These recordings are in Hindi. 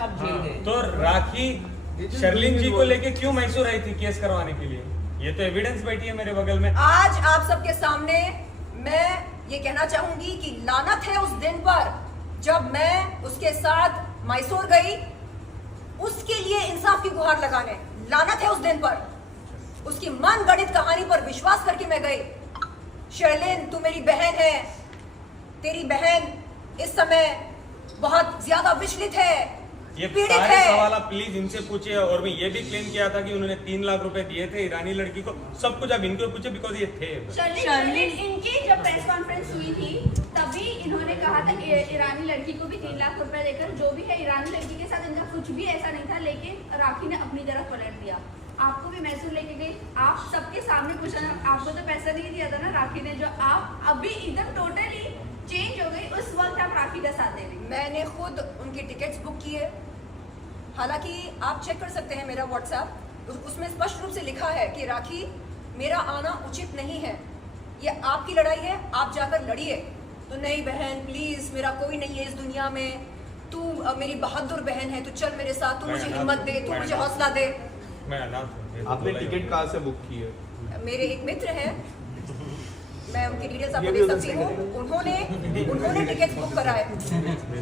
आप जेल गए। तो राखी शर्लिन जी को लेके क्यों मैसूर आई थी केस करवाने के लिए? ये तो एविडेंस बैठी है मेरे बगल में। आज आप सबके सामने मैं ये कहना चाहूंगी कि लानत है उस दिन पर जब मैं उसके साथ मैसूर गई, उसके लिए इंसाफ की गुहार लगाने। लानत है उस दिन पर, उसकी मनगढ़ंत कहानी पर विश्वास करके मैं गई। शर्लिन, तू मेरी बहन है, तेरी बहन इस समय बहुत ज्यादा विचलित है, ये पीड़ित सारे है। सवाल आप प्लीज इनसे पूछिए। और मैं ये भी क्लेम किया था कि उन्होंने 3 लाख रुपए दिए थे ईरानी लड़की को। सब कुछ आप इनको पूछे बिकॉज ये थे। शर्लिन, इनकी जब प्रेस कॉन्फ्रेंस हुई थी तभी इन्होंने कहा था ईरानी लड़की को भी 3 लाख रुपए देकर, जो भी है ईरानी लड़की के साथ इनका कुछ भी ऐसा नहीं था, लेकिन राखी ने अपनी तरफ पलट दिया। आपको भी मैसूर लेके गई, आप सबके सामने पूछा ना, आपको तो पैसा नहीं दिया था ना राखी ने, जो आप अभी एकदम टोटली चेंज हो गई, उस वक्त आप राखी का साथ दे रही। मैंने खुद उनकी टिकट्स बुक किए। हालांकि आप चेक कर सकते हैं मेरा व्हाट्सएप, उसमें स्पष्ट रूप से लिखा है कि राखी, मेरा आना उचित नहीं है, ये आपकी लड़ाई है, आप जाकर लड़िए। तो नहीं बहन, प्लीज, मेरा कोई नहीं है इस दुनिया में, तू मेरी बहादुर बहन है, तू चल मेरे साथ, तू मुझे हिम्मत दे, तू मुझे हौसला दे। मैं अनाथ हूँ। आपने टिकट कहाँ से बुक की है? मेरे एक मित्र हैं, मैं उनकी डिटेल्स आपको दे सकती हूँ, उन्होंने टिकट बुक कराए।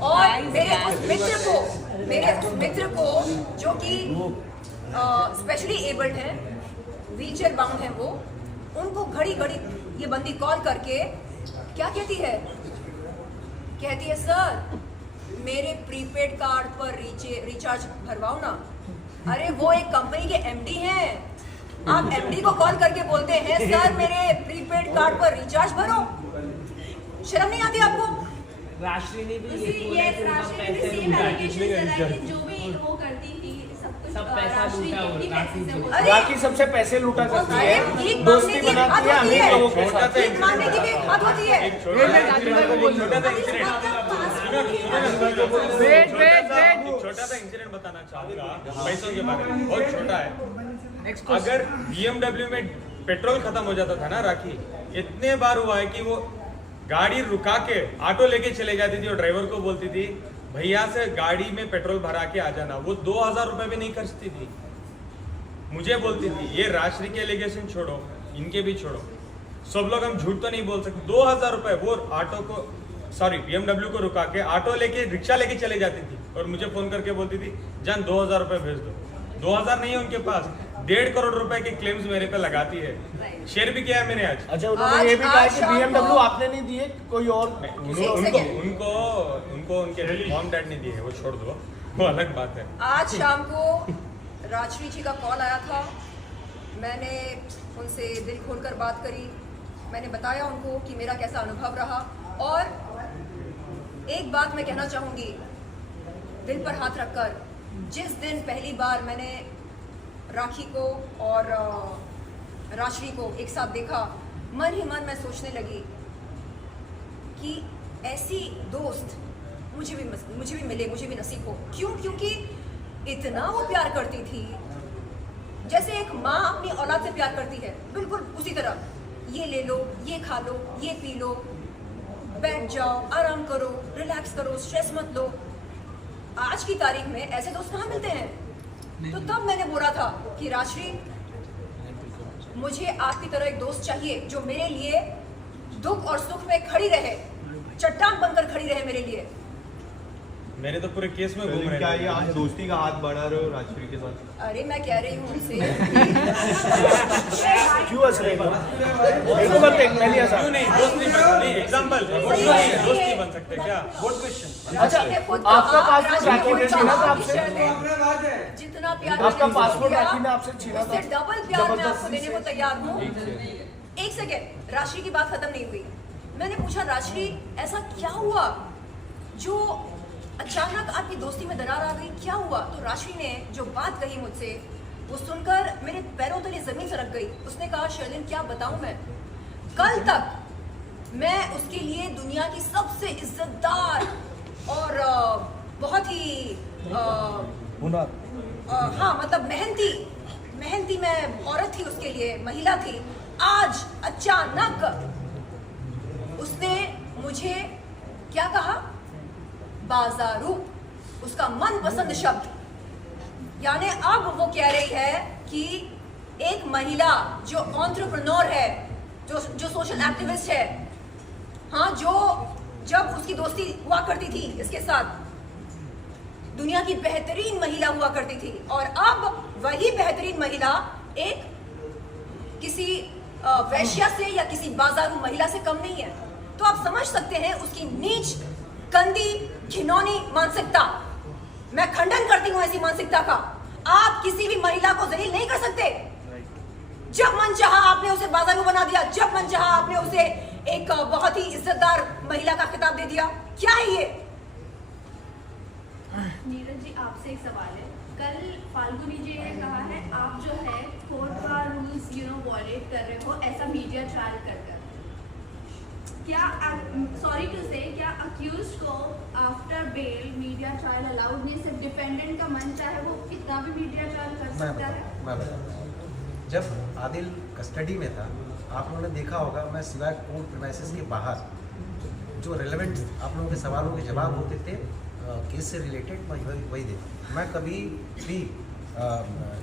और मेरे उस मित्र को जो कि स्पेशली एबल्ड है, व्हीलचेयर बाउंड है, वो उनको घड़ी घड़ी ये बंदी कॉल करके क्या कहती है सर मेरे प्रीपेड कार्ड पर रिचार्ज भरवाओ ना। अरे वो एक कंपनी के एमडी हैं, आप एमडी को कॉल करके बोलते हैं सर मेरे प्रीपेड कार्ड पर रिचार्ज भरो। शर्म नहीं आती आपको? राष्ट्रीय ने भी राष्ट्रीय ने सेम एलिगेशन लगाए कि जो भी वो करती थी सब पैसा लूटा राष्ट्रीय राखी सबसे पैसे लूटा करती है, भीख दोस्ती मांगने की एक बनाती बात है होती अमीर लोगों के है, साथ। भीख मांगने की भी एक बात होती है। एक छोटा सा इंसिडेंट बताना चाहूंगा पैसों के बारे में, बहुत छोटा है। अगर BMW में पेट्रोल खत्म हो जाता था ना राखी, इतने बार हुआ है कि वो गाड़ी रुका के ऑटो लेके चले जाती थी और ड्राइवर को बोलती थी भैया से गाड़ी में पेट्रोल भरा के आ जाना। वो 2000 रुपए भी नहीं खर्चती थी, मुझे बोलती थी। ये राष्ट्रीय के एलिगेशन छोड़ो, इनके भी छोड़ो, सब लोग हम झूठ तो नहीं बोल सकते। 2000 रुपए वो ऑटो को, सॉरी BMW को रुका के ऑटो लेके, रिक्शा लेके चले जाती थी और मुझे फोन करके बोलती थी जान 2000 रुपए भेज दो। 2000 नहीं है उनके पास, 1.5 करोड़ रुपए के क्लेम्स मेरे पे लगाती है। शेयर भी किया है मैंने आज। अच्छा, उन्होंने ये भी कहा कि BMW आपने नहीं दिए, कोई और उनको उनके मॉम डैड ने दिए है, वो छोड़ दो, वो अलग बात है। आज शाम को राजश्री जी का कॉल आया था, मैंने उनसे दिल खोलकर बात करी, मैंने बताया उनको कि मेरा कैसा अनुभव रहा। और एक बात मैं कहना चाहूँगी दिल पर हाथ रखकर, जिस दिन पहली बार मैंने राखी को और राजश्री को एक साथ देखा, मन ही मन मैं सोचने लगी कि ऐसी दोस्त मुझे भी मिले, मुझे भी नसीब हो। क्यों? क्योंकि इतना वो प्यार करती थी, जैसे एक माँ अपनी औलाद से प्यार करती है, बिल्कुल उसी तरह। ये ले लो, ये खा लो, ये पी लो, बैठ जाओ, आराम करो, रिलैक्स करो, स्ट्रेस मत लो। आज की तारीख में ऐसे दोस्त कहाँ मिलते हैं? तो तब मैंने बोला था कि राजश्री, मुझे आपकी तरह एक दोस्त चाहिए जो मेरे लिए दुख और सुख में खड़ी रहे, चट्टान बनकर खड़ी रहे मेरे लिए। मेरे तो पूरे केस में घूम रहे हैं। क्या ये आप दोस्ती का हाथ बढ़ा रहे हो राजश्री के साथ? अरे मैं कह रही हूँ उनसे क्यों हंस रहे हो? देखो मत, एक पहली हंसा। क्यों नहीं दोस्त नहीं बन, नहीं एग्जांपल दोस्त नहीं बन सकते क्या? Good question. अच्छा, आपका पासपोर्ट राखी ने छीना था आपसे? जितना प्यार आपका पासपोर्ट राखी ने आपसे छीना था? उससे डबल प्यार मैं आपको देने को तैयार हूँ। एक सेकेंड, राजश्री की बात खत्म नहीं हुई। मैंने पूछा राजश्री ऐसा क्या हुआ जो अचानक आपकी दोस्ती में दरार आ गई, क्या हुआ? तो राजश्री ने जो बात कही मुझसे, वो सुनकर मेरे पैरों तले जमीन सरक गई। उसने कहा शर्लिन क्या बताऊं मैं, कल तक मैं उसके लिए दुनिया की सबसे इज्जतदार और बहुत ही हाँ मतलब मेहनती मैं औरत थी उसके लिए, महिला थी। आज अचानक उसने मुझे क्या कहा? बाजारू। उसका मनपसंद शब्द, यानी अब वो कह रही है कि एक महिला जो एंटरप्रेन्योर है, जो सोशल एक्टिविस्ट है, हाँ, जो जब उसकी दोस्ती हुआ करती थी इसके साथ, दुनिया की बेहतरीन महिला हुआ करती थी, और अब वही बेहतरीन महिला एक किसी वैश्या से या किसी बाजारू महिला से कम नहीं है। तो आप समझ सकते हैं उसकी नीच, गंदी, घिनौनी मानसिकता। मैं खंडन करती हूं ऐसी मानसिकता का। आप किसी भी महिला को जलील नहीं कर सकते। जब मन चाहा आपने उसे बाजारू बना दिया, जब मन चाहा आपने उसे एक बहुत ही इज्जतदार महिला का खिताब दे दिया। क्या है ये? नीरज जी, आपसे एक सवाल है। कल फाल्गुनी जी ने कहा है आप जो है कोर्ट का रूल्स वॉयलेट कर रहे हो, ऐसा मीडिया ट्रायल कर कर। क्या सॉरी टू से, क्या अक्यूज को after bail media trial allowed नहीं? सिर्फ डिफेंडेंट का मन चाहे वो कितना भी मीडिया ट्रायल कर सकता है। मैं बताता हूँ। जब आदिल कस्टडी में था, आप लोगों ने देखा होगा, मैं सिवाय कोर्ट प्रीमाइसेस के बाहर जो रेलेवेंट आप लोगों के सवालों के जवाब होते थे केस से रिलेटेड, मैं वही देता। मैं कभी भी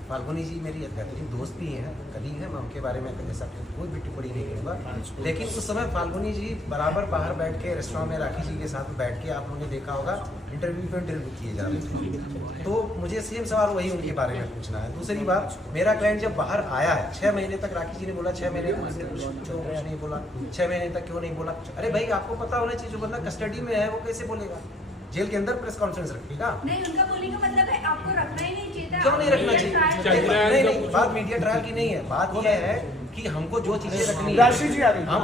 फाल्गुनी जी मेरी बेहतरीन दोस्त भी हैं, कलीग हैं, मैं उनके बारे में ऐसा कोई भी टिप्पणी नहीं करूँगा। लेकिन उस समय फाल्गुनी जी बराबर बाहर बैठ के रेस्टोरेंट में राखी जी के साथ बैठ के, आप लोगों ने देखा होगा, इंटरव्यू किए जा रहे थे। तो मुझे सेम सवाल वही उनके बारे में पूछना है। दूसरी बात, मेरा क्लाइंट जब बाहर आया है, 6 महीने तक राखी जी ने बोला 6 महीने तक क्यों नहीं बोला, 6 महीने तक क्यों नहीं बोला? अरे भाई, आपको पता होना चाहिए, जो बंदा कस्टडी में है वो कैसे बोलेगा? जेल के अंदर प्रेस कॉन्फ्रेंस रखेगा? नहीं, उनका बोलने का मतलब है आपको रखना ही नहीं चाहिए। क्यों नहीं रखना चाहिए? नहीं, बात मीडिया ट्रायल की नहीं है, बात यह है कि हमको जो चीजें रखनी है, राशि जी आ गई। हम